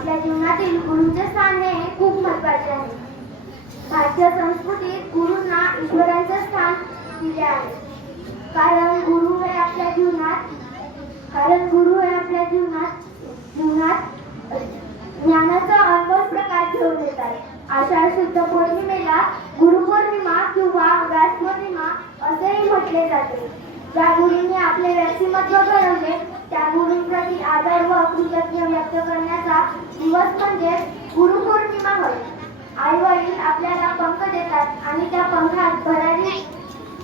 आपल्या जीवनातील गुरुचे स्थान हे खूप महत्त्वाचे आहे. भारतीय संस्कृतीत गुरुंना ईश्वरांचे स्थान दिले आहे. कारण गुरु हे आपल्या जीवनात कारण गुरु हे आपल्या जीवनात जीवनात ज्ञानाचा अनमोल प्रकाश घेऊन येतात आषाढ शुद्ध पौर्णिमेला गुरुपौर्णिमा किंवा व्यास पौर्णिमा असेही म्हटले जाते. ज्या गुरुंनी आपले व्यक्तिमत्व घडवले त्या गुरूंप्रती आदर व कृतज्ञ व्यक्त करण्याचा दिवस म्हणजे गुरुपौर्णिमा होय. आई वडील आपल्याला पंख देतात आणि त्या पंखात भरारी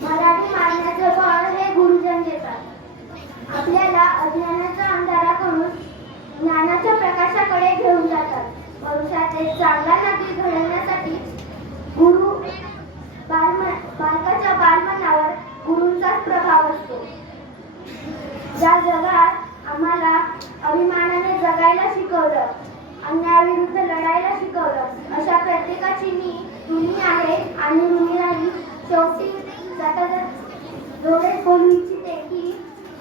भरारी मारण्याचं बळ हे गुरुजन देतात. आपल्याला अज्ञानाच्या अंधाराकडून ज्ञानाच्या प्रकाशाकडे घेऊन जातात. भविष्यात एक चांगला नागरिक घडवण्यासाठी गुरु बालम बालकाच्या बालमनावर गुरूंचाच प्रभाव असतो. ज्या जगात आम्हाला अभिमानाने जगायला शिकवलं अन्यायाविरुद्ध लढायला शिकवलं. अशा प्रत्येकाची मी ऋणी आहे आणि ऋणी राहील शेवटी सतत डोळे बोलू इच्छिते की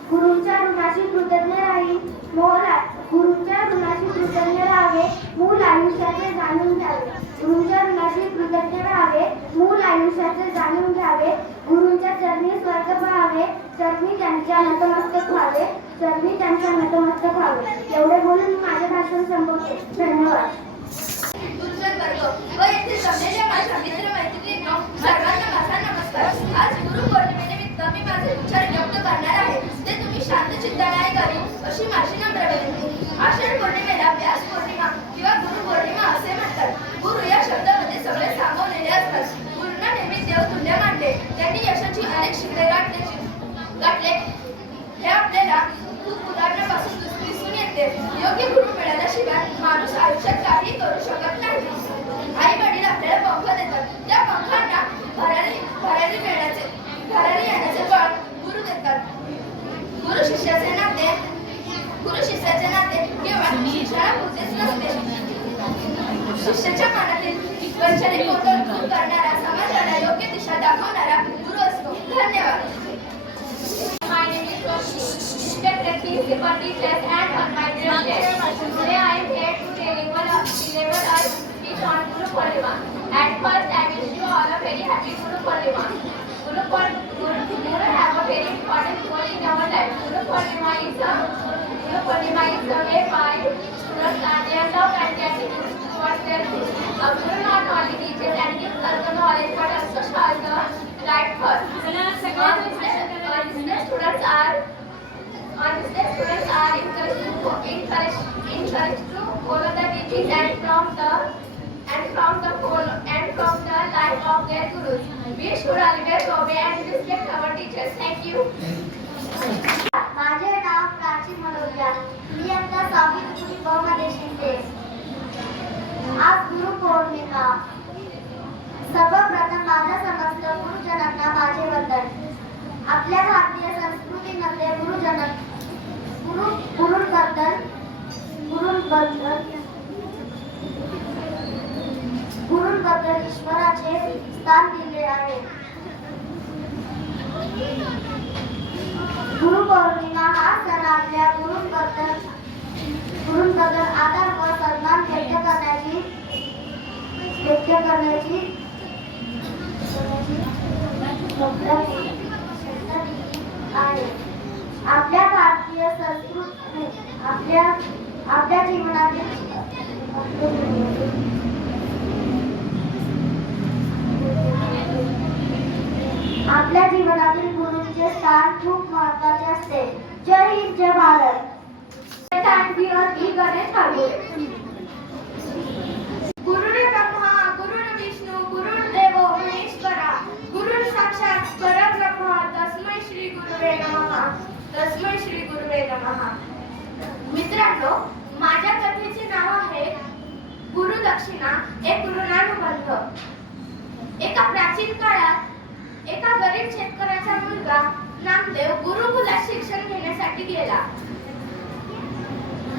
गुरुच्या ऋणाशी कृतज्ञ राहील मोल गुरुच्या ऋणाशी कृतज्ञ राहावे मूल आयुष्याचे जाणून घ्यावे. गुरुंच्या ऋणाशी कृतज्ञ राहावे मूल आयुष्याचे जाणून घ्यावे गुरुंच्या चरणी स्वर्ग पाहावे चरणी त्यांच्या नतमस्तक व्हावे चरणी त्यांच्या नतमस्तक व्हावे. एवढे बोलून मी माझे भाषण संपवते. धन्यवाद. व जमलेल्या माझ्या सर्वांना माझा नमस्कार. आज गुरु पौर्णिमेनिमित्त मी माझे विचार व्यक्त करणार आहे. ते तुम्ही शांत चित्ताने ऐकावे अशी माझी नम्र विनंती. आषाढ पौर्णिमे किंवा गुरु पौर्णिमा असे म्हणतात गुरु या शब्दामध्ये सगळे सामावलेले असतात गुरुंना नेहमी देवतुल्य मानले त्यांनी यशाची अनेक शिखरे गाठण्याची गाठले हे आपल्याला खूप उदाहरणापासून दिस- दिसून येते. योग्य गुरु मिळाल्याशिवाय माणूस आयुष्यात काही करू शकत नाही. आई वडील आपल्याला पंख देतात. त्या पंखांना भरारी भरारी मिळण्याचे भरारी येण्याचे बळ गुरु देतात. गुरु शिष्याचे नाते गुरु शिष्याचे नाते केवळ शिक्षणापुरतेच नसते. शिष्याच्या मनातील वैचारिक दूर करणारा समाजाला योग्य दिशा दाखवणारा गुरु असतो. धन्यवाद. Respected teachers and on. Today I am here to deliver a deliver a speech on Guru Purnima. At first I wish you all a very happy Guru Purnima. Guru Guru Guru have a very important role in our life. Guru Purnima is a Guru Purnima is a way by students and their love and their towards their Guru. Not only teaches and should always obey and respect our teachers. Thank you. आहे आपल्या भारतीय संस्कृती आपल्या आपल्या जीवनातील आपल्या जीवनातील गुरूंचे स्थान खूप महत्त्वाचे असते. जय हिंद जय भारत. Thank you, गणेश ठाकूर साक्षात परब्रह्म तस्मै श्री गुरुवे नमः तस्मै श्री गुरुवे नमः. मित्रांनो माझ्या कथेचे नाव आहे गुरुदक्षिणा एक ऋणानुबंध एका प्राचीन काळात एका गरीब शेतकऱ्याचा मुलगा नामदेव गुरुकुलात शिक्षण घेण्यासाठी गेला.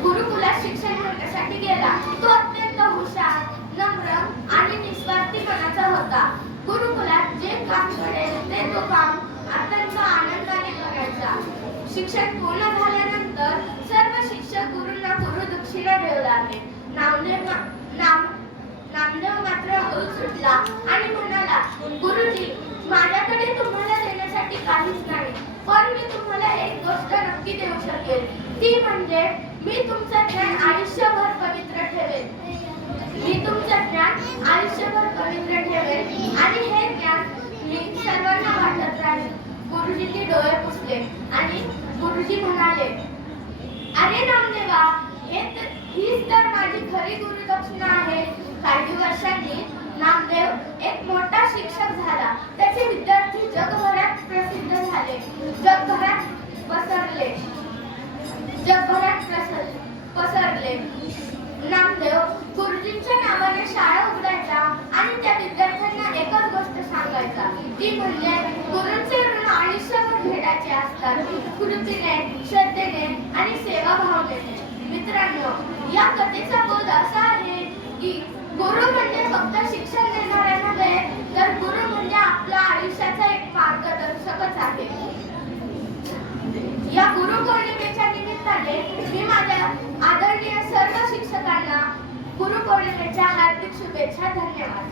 गुरुकुलात शिक्षण घेण्यासाठी गेला. तो अत्यंत हुशार नम्र आणि निस्वार्थी मनाचा होता. गुरुकुलात जे काम घडेल ते तो काम अत्यंत आनंदाने करायचा. शिक्षण पूर्ण झाल्यानंतर सर्व शिक्षक गुरूंना गुरुदक्षिणा देऊ लागले नामदेव मा- नाम नामदेव मात्र हळू सुटला आणि म्हणाला गुरुजी माझ्याकडे तुम्हाला देण्यासाठी काहीच नाही पण मी तुम्हाला एक गोष्ट नक्की देऊ शकेल ती म्हणजे मी तुमचं ज्ञान आयुष्यभर पवित्र ठेवेन. मी तुमचं ज्ञान आयुष्यभर पवित्र ठेवेल आणि हे ज्ञान मी सर्वांना वाटत राहील गुरुजींनी डोळे पुसले आणि गुरुजी म्हणाले अरे नामदेवा हे तर- हीच तर माझी खरी गुरुदक्षिणा आहे. काही वर्षांनी नामदेव एक मोठा शिक्षक झाला. त्याचे विद्यार्थी जगभरात प्रसिद्ध झाले. जगभरात पसरले. जगभरात प्रसर- पसरले. नामदेव गुरुजींच्या नावाने शाळा उघडायचा आणि त्या विद्यार्थ्यांना एकच गोष्ट सांगायचा. ती म्हणजे गुरुंचे ऋण आयुष्यभर फेडायचे असतात. कृतीने श्रद्धेने आणि सेवाभावनेने मित्रांनो या कथेचा बोध असा आहे की गुरु म्हणजे फक्त शिक्षण देणारा नव्हे तर गुरु म्हणजे आपल्या आयुष्याचा एक मार्गदर्शकच आहे. या गुरु पौर्णिमेच्या निमित्ताने मी माझ्या आदरणीय सर्व शिक्षकांना गुरु पौर्णिमेच्या हार्दिक शुभेच्छा धन्यवाद.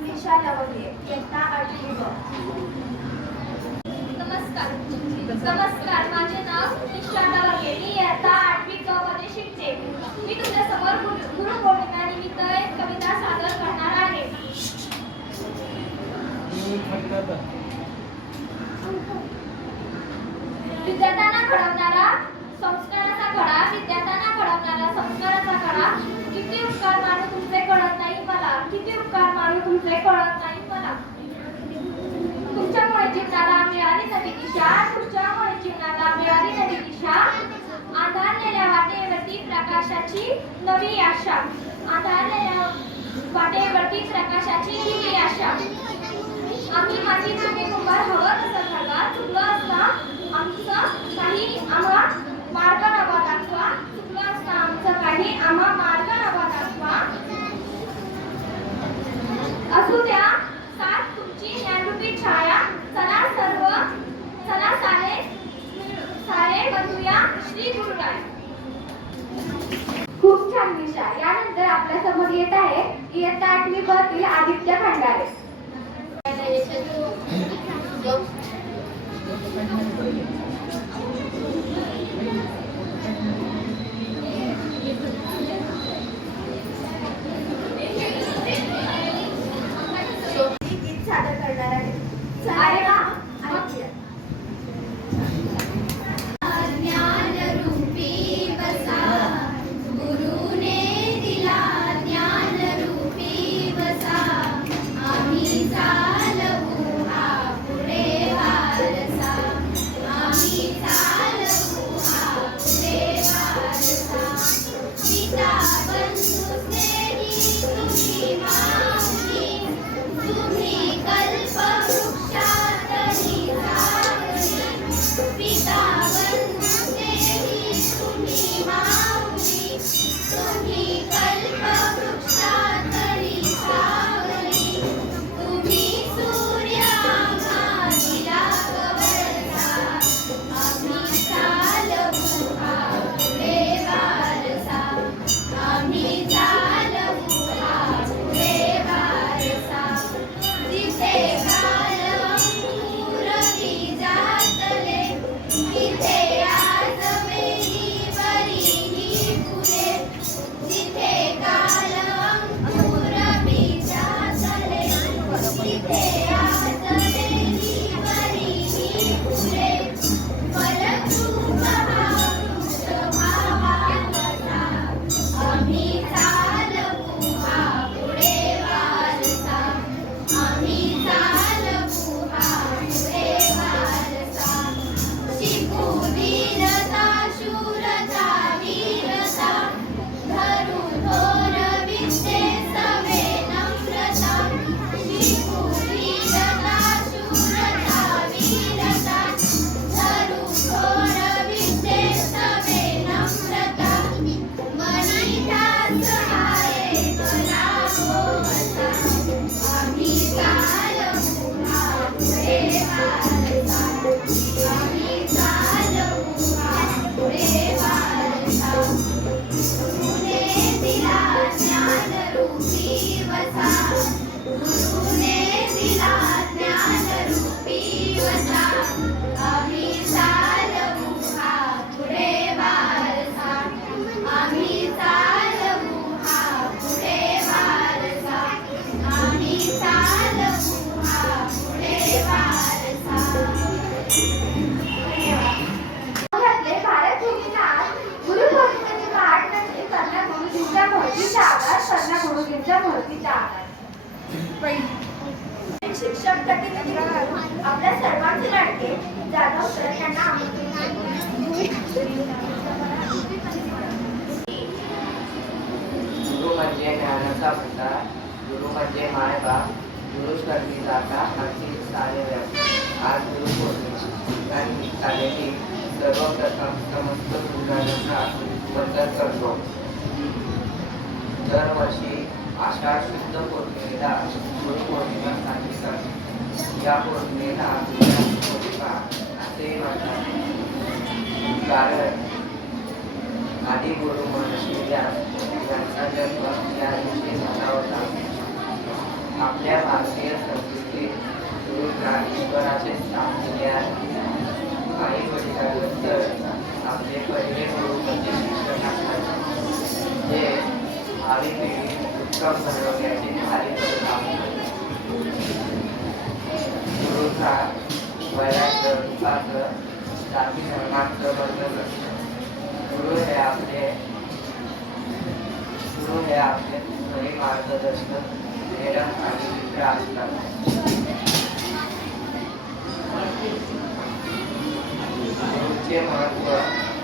निशा लवंगे इयत्ता आठवी नमस्कार. नमस्कार. माझे नाव निशा लवंगे मी इयत्ता आठवी ग मध्ये शिकते. मी तुमच्यासमोर गुरु गुरु पौर्णिमेनिमित्त एक कविता सादर करणार आहे. विद्यार्थ्यांना घडवणारा संस्काराचा संस्काराचा घडा किती उपकार मानू तुमचे कळत नाही मला. किती उपकार मानू तुमचे कळत नाही मला. तुमच्यामुळे जीवनाला मिळाली नवी दिशा. तुमच्यामुळे जीवनाला मिळाली नवी दिशा. आधारलेल्या वाटेवरती प्रकाशाची नवी आशा. आधारलेल्या वाटेवरती प्रकाशाची नवी आशा. आम्ही माती मागे कुंभार हवं Bàn học có. Bye. गुरु म्हणजे ज्ञानाचा पिता गुरु म्हणजे मायबाप गुरु शरणी जाता अगदी सारे आज गुरु पौर्णिमा या निमित्ताने मी सर्वप्रथम समस्त गुरुजनांना वंदन करतो दरवर्षी आषाढ शुद्ध पौर्णिमेला गुरु पौर्णिमा साजरी करतो या पौर्णिमेला गुरुची पौर्णिमा असे म्हणतात कारण आदी गुरु महर्षी यांचा जन्म या दिवशी झाला होता आपल्या भारतीय संस्कृतीत गुरुंना ईश्वराचे स्थान दिले आहे आई वडिलांनंतर आपले पहिले गुरु म्हणजे शिक्षण असतात जे भावी पिढी उत्तम घडवण्याचे कार्य करत गुरुचा वयाचं जाती धर्माचं वर्णन गुरु हे आपले गुरु हे आपले खरे मार्गदर्शक प्रेरक आणि मित्र असतात गुरुचे महत्त्व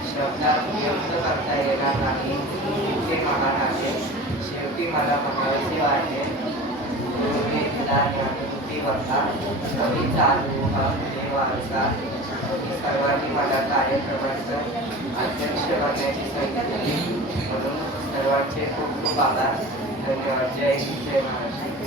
शब्दात व्यक्त करता येणार नाही इतके महान आहे शेवटी मला म्हणावेसे वाटते गुरुने दिला ज्ञानरूपी वसा कमी चालू हा सर्वांनी मला कार्यक्रमाचं अध्यक्ष बनण्याची संधी दिली. म्हणून सर्वांचे खूप खूप आभार. धन्यवाद. जय जय महाराष्ट्र.